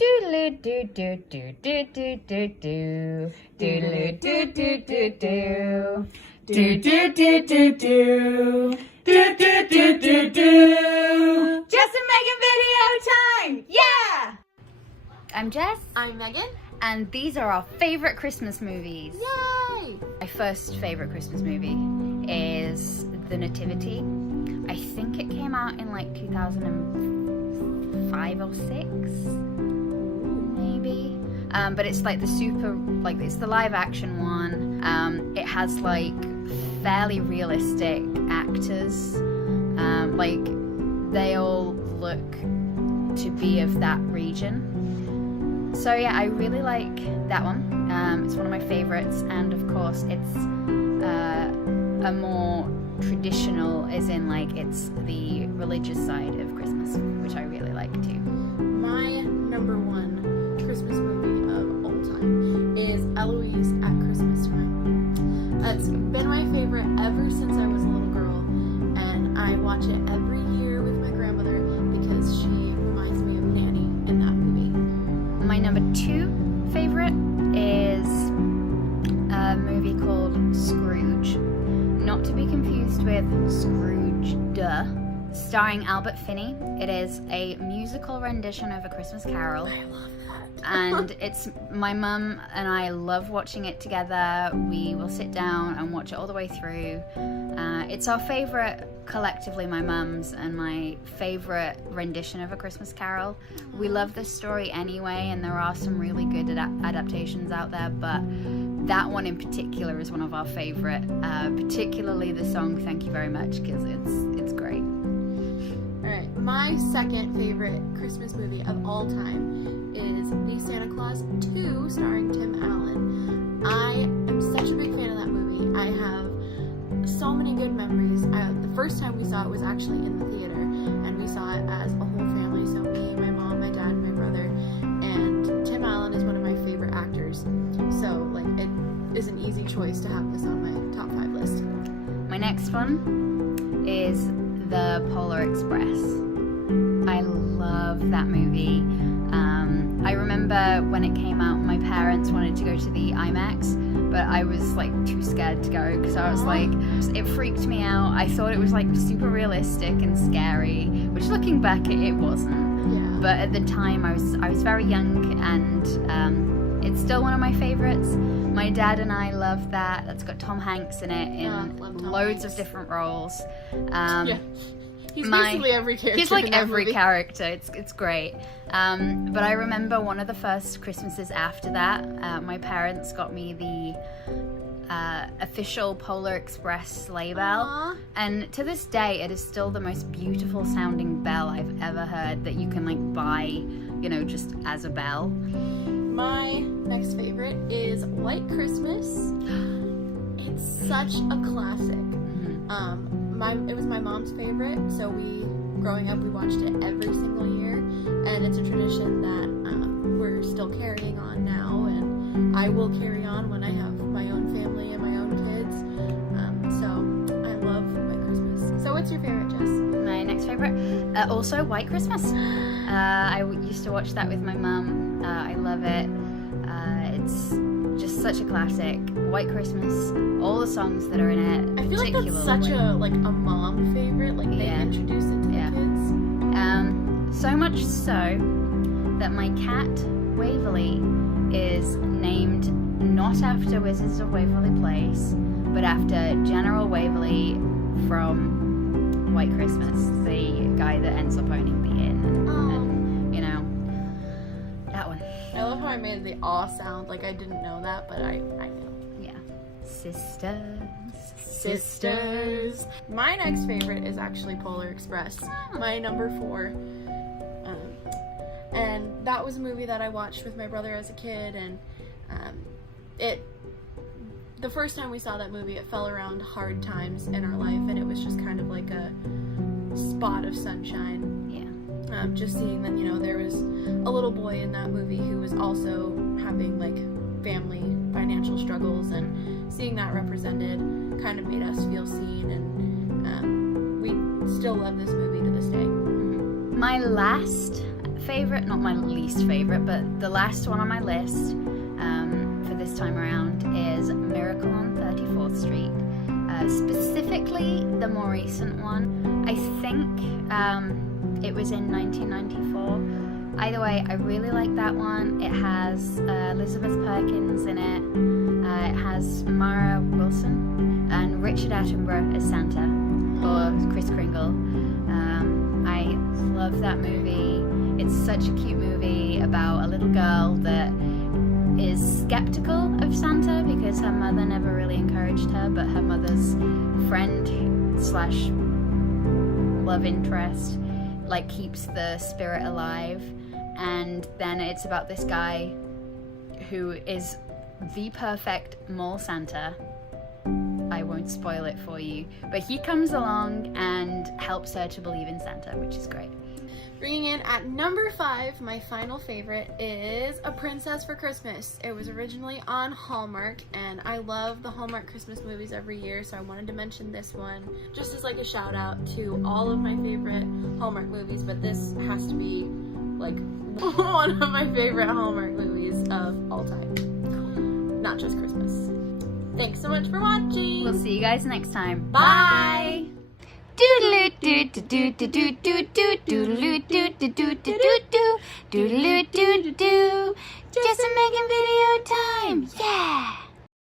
Doodle doo doo doo doo doo doo doo. Doodle doo doo doo doo. Do do do do do. Do do do do do. Jess and Megan video time! Yeah! I'm Jess. I'm Megan. And these are our favorite Christmas movies. Yay! My first favorite Christmas movie is The Nativity. I think it came out in like 2005 or 6, maybe. But it's like it's the live action one. It has like fairly realistic actors. Like they all look to be of that region. So yeah, I really like that one. It's one of my favorites, and of course it's a more traditional, as in like it's the religious side of Christmas, which I really like too. My number one Christmas movie of all time is Eloise at Christmas Time. It's been my favorite ever since I was a little girl, and I watch it every year with my grandmother because she reminds me of Nanny in that movie. My number 2 favorite is a movie called Scrooge, not to be confused with Scrooge, starring Albert Finney. It is a musical rendition of A Christmas Carol. I love that. And it's my mum and I love watching it together. We will sit down and watch it all the way through. It's our favorite, collectively, my mum's and my favorite rendition of A Christmas Carol. We love this story anyway, and there are some really good adaptations out there, but that one in particular is one of our favorite, particularly the song Thank You Very Much, because it's great. Alright, my second favorite Christmas movie of all time is The Santa Claus 2, starring Tim Allen. I am such a big fan of that movie. I have so many good memories. The first time we saw it was actually in the theater, and we saw it as a whole family, so me, my mom, my dad, and my brother, and Tim Allen is one of my favorite actors, so like it is an easy choice to have this on my top 5 list. My next one is The Polar Express. I love that movie. I remember when it came out, my parents wanted to go to the IMAX, but I was like too scared to go because I was like, it freaked me out. I thought it was like super realistic and scary, which looking back it wasn't. Yeah. But at the time I was very young, and it's still one of my favorites. My dad and I love that. That's got Tom Hanks in it in loads of different roles. Yeah. He's basically every character. He's like in that every movie. character. It's great. But I remember one of the first Christmases after that, my parents got me the official Polar Express sleigh bell. Aww. And to this day, it is still the most beautiful sounding bell I've ever heard that you can like buy, just as a bell. My next favorite is White Christmas. It's such a classic. It was my mom's favorite, so growing up, we watched it every single year, and it's a tradition that we're still carrying on now, and I will carry on when I have my own family and my own kids. So I love White Christmas. So what's your favorite, Jess? My next favorite, also White Christmas. I used to watch that with my mum. I love it. It's just such a classic. White Christmas, all the songs that are in it. I feel like that's such a mom favorite. Like they introduce it to the kids. So much so that my cat Waverly is named not after Wizards of Waverly Place, but after General Waverly from White Christmas, the guy that ends up owning the inn. And that one. I love how I made the aw sound. Like I didn't know that, but I know. Yeah. Sisters. My next favorite is actually Polar Express. My number 4. And that was a movie that I watched with my brother as a kid, and the first time we saw that movie, it fell around hard times in our life, and it was just kind of like a spot of sunshine. Yeah. Just seeing that, there was a little boy in that movie who was also having like family financial struggles, and seeing that represented kind of made us feel seen, and we still love this movie to this day. My last favorite, not my least favorite, but the last one on my list for this time around is Miracle on 34th Street. Specifically, the more recent one. I think it was in 1994. Either way, I really like that one. It has Elizabeth Perkins in it. It has Mara Wilson and Richard Attenborough as Santa, or Kris Kringle. I love that movie. It's such a cute movie about a little girl that is skeptical of Santa because her mother never really encouraged her, but her mother's friend slash love interest like keeps the spirit alive. And then it's about this guy who is the perfect mall Santa. I won't spoil it for you, but he comes along and helps her to believe in Santa, which is great. Bringing in at number 5, my final favorite is A Princess for Christmas. It was originally on Hallmark, and I love the Hallmark Christmas movies every year, so I wanted to mention this one just as like a shout out to all of my favorite Hallmark movies, but this has to be like one of my favorite Hallmark movies of all time. Not just Christmas. Thanks so much for watching. We'll see you guys next time. Bye. Doodaloo doo doo doo doo doo doo doo doodaloo doo doo doo doo doo doo doodaloo